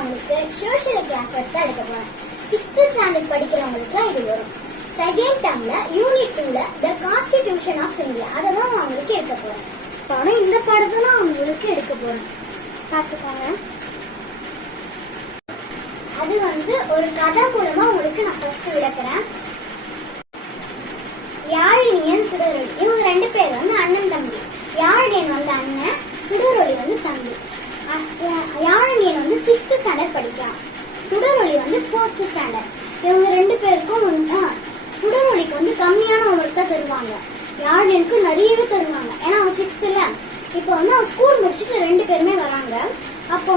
நான் உங்களுக்கு social class தான் எடுக்க போறேன். 6th ஸ்டாண்டர்ட் படிக்கிறவங்களுக்கு இது வரும். செகண்ட் டேர்ம்ல யூனிட் 2ல தி கான்ஸ்டிடியூஷன் ஆஃப் இந்தியா அதெல்லாம் நான் உங்களுக்கு எடுக்க போறேன். ஆனா இந்த பாடத்தை நான் உங்களுக்கு எடுக்க போறேன். பாத்துக்கோங்க. அது ஒரு கதை மூலமா உங்களுக்கு நான் ஃபர்ஸ்ட் விளக்குறேன். யாழினியன் சுடரொளி இவங்க 2 பேர் அண்ணன் தம்பி. யாழினியன் அண்ணன், சுடரொளி தம்பி. யாழினியன் 6th ஸ்டாண்டர்ட் படிக்கிறான். சுடரொளி 4th ஸ்டாண்டர்ட். இவங்க 2 பேருக்கும் சுடரொளிக்கு கம்மியான ஹோம்ஒர்க் தான் தருவாங்க. யாழினியனுக்கு நிறையவே தருவாங்க. ஏன்னா அவன் 6th இல்ல. இப்போ அவன் ஸ்கூல் முடிச்சுட்டு 2 பேருமே வராங்க. அப்போ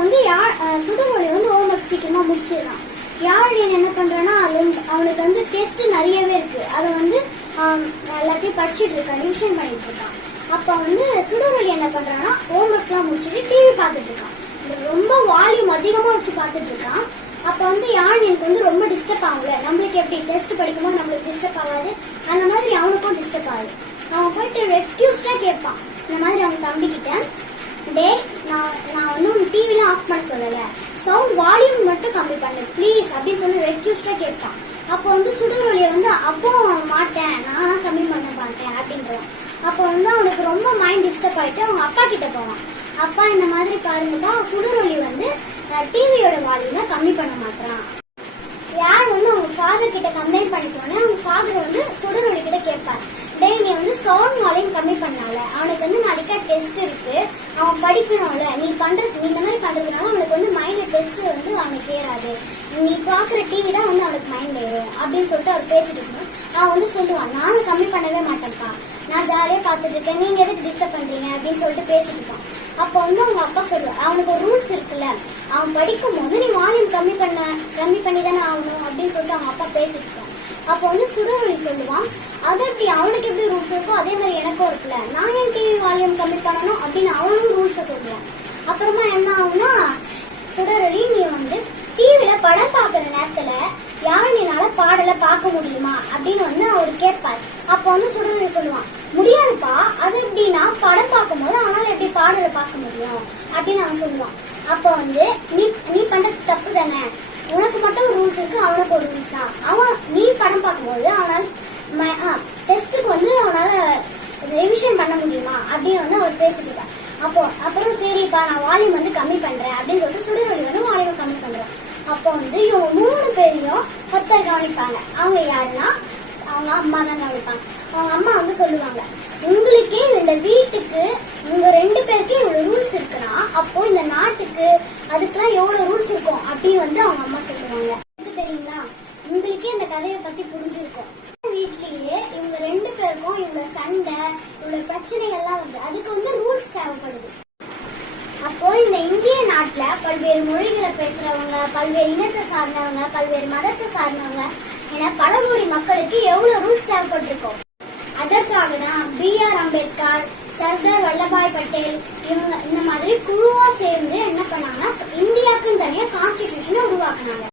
சுடரொளி ஹோம்ஒர்க் சீக்கிரமா முடிச்சிடறான். யாழினியன் என்ன பண்றான்னா அவனுக்கு டெஸ்ட் நிறையவே இருக்கு. அதை எல்லாத்தையும் படிச்சுட்டு இருக்கான், ரிவிஷன் பண்ணிட்டு இருக்கான். அப்ப சுடரொளி என்ன பண்றான்னா ஹோம்ஒர்க் எல்லாம் முடிச்சுட்டு டிவி பார்த்துட்டு இருக்கான். ரொம்ப வால்யூம் அதிகமா வச்சு பார்த்துட்டு இருக்கான். அப்ப யாழினியனுக்கு ரொம்ப டிஸ்டர்ப் ஆகல. நம்மளுக்கு எப்படி டெஸ்ட் படிக்கும்போது நம்மளுக்கு டிஸ்டர்ப் ஆகாது, அந்த மாதிரி அவனுக்கும் டிஸ்டர்ப் ஆகுது. அவன் போயிட்டு ரெக்யூஸ்டா கேட்பான் இந்த மாதிரி அவன் தம்பி கிட்ட, டே நான் டிவில ஆஃப் பண்ண சொல்லல, சவுண்ட் வால்யூம் மட்டும் கம்மி பண்ணு பிளீஸ் அப்படின்னு சொல்லி ரெக்யூஸ்டா கேட்பான். அப்போ சுடரொளிய அப்போ மாட்டேன், நான் கம்மி பண்ண மாட்டேன் அப்படின்றான். அப்போ அவனுக்கு ரொம்ப மைண்ட் டிஸ்டர்ப் ஆயிட்டு அவங்க அப்பா கிட்ட போவான். அப்பா இந்த மாதிரி பாருங்கப்பா, சுடரொளி டிவியோட வால்யூமை கம்மி பண்ண மாட்டான். யார் அவங்க ஃபாதர் கிட்ட கம்ப்ளைண்ட் பண்ணிட்டோன்னே அவங்க ஃபாதர் சுடரொளி கிட்ட கேட்பார், டே நீ சவுண்ட் வால்யூம் கம்மி பண்ணால, அவனுக்கு நாளைக்கா டெஸ்ட் இருக்கு, அவன் படிக்கணும்ல, நீ இந்த மாதிரி பண்றதுனால அவனுக்கு மைண்ட்ல டெஸ்ட் அவனுக்கு ஏறாது, நீ பாக்குற டிவி தான் அவனுக்கு மைண்ட் ஏறும் அப்படின்னு சொல்லிட்டு அவர் பேசிட்டு இருக்கணும். அவன் சொல்லுவான், நானும் கம்மி பண்ணவே மாட்டேன்ப்பா, நான் ஜாலியா பாத்துட்டு இருக்கேன், நீங்க எதுக்கு டிஸ்டர்ப் பண்றீங்க அப்படின்னு சொல்லிட்டு பேசிட்டு இருக்கான். அப்போ அவங்க அப்பா சொல்லுவார், அவனுக்கு ஒரு ரூல்ஸ் இருக்குல்ல, அவன் படிக்கும் போது நீ வால்யூம் கம்மி பண்ணி தானே ஆகணும் அப்படின்னு சொல்லிட்டு அவங்க அப்பா பேசிட்டு இருக்கான். அப்போ சுடரொளி சொல்லுவான், அது எப்படி அவனுக்கு எப்படி ரூல்ஸ் இருக்கோ அதே மாதிரி எனக்கும் இருக்குல்ல, நான் ஏன் டிவி வால்யூம் கம்மி பண்ணணும் அப்படின்னு அவனும் ரூல்ஸை சொல்லுவான். அப்புறமா என்ன ஆகும்னா, சுடரொளி நீ டிவில படம் பாக்குற நேரத்துல யாழினியால பாடல பார்க்க முடியுமா அப்படின்னு அவர் கேட்பார். அப்போ சுடரொளி சொல்லுவான், முடியாதுப்பா, அது எப்படின்னா படம் பார்க்கும் போது அவனால எப்படி பாடல பார்க்க முடியும் அப்படின்னு அவன் சொல்லுவான். அப்போ நீ பண்றது தப்பு தானே, உனக்கு மட்டும் ரூல்ஸ் இருக்கு, அவனுக்கு ஒரு ரூல்ஸா, நீ படம் பார்க்கும்போது அவனால டெஸ்ட்டுக்கு அவனால ரிவிஷன் பண்ண முடியுமா அப்படின்னு அவர் பேசிட்டு இருக்கார். அப்புறம் சரிப்பா நான் வால்யூம் கம்மி பண்றேன் அப்படின்னு சொல்லிட்டு சுடரொளி வால்யூம் கம்மி பண்றேன். அப்போ இவங்க 3 பேரையும் ஒருத்தர் கவனிப்பாங்க. அவங்க யாருன்னா அவங்க அம்மா தான் கவனிப்பாங்க. அவங்க அம்மா சொல்லுவாங்க, உங்களுக்கே இந்த வீட்டுக்கு உங்க 2 பேருக்கே இவ்வளவு ரூல்ஸ் இருக்குன்னா அப்போ இந்த நாட்டுக்கு அதுக்கெல்லாம் எவ்வளவு ரூல்ஸ் இருக்கும் அப்படின்னு அவங்க அம்மா சொல்லுவாங்க. தெரியுங்களா, உங்களுக்கே இந்த கதையை பத்தி புரிஞ்சிருக்கும். வீட்லயே இவங்க 2 பேருக்கும் இவ்வளவு சண்டை, இவ்வளவு பிரச்சனைகள்லாம் அதுக்கு ரூல்ஸ் தேவைப்படுது. அப்போ இந்த இந்திய நாட்டுல பல்வேறு மொழிகளை பேசுறவங்க, பல்வேறு இனத்தை சார்ந்தவங்க, பல்வேறு மதத்தை சார்ந்தவங்க என பல கோடி மக்களுக்கு எவ்வளவு ரூல்ஸ் தேவைப்பட்டிருக்கும். அதற்காக தான் B.R. அம்பேத்கர், சர்தார் வல்லபாய் பட்டேல் இவங்க இந்த மாதிரி குழுவா சேர்ந்து என்ன பண்ணாங்கன்னா இந்தியாவுக்குன்னு தனியா கான்ஸ்டிடியூஷனை உருவாக்குனாங்க.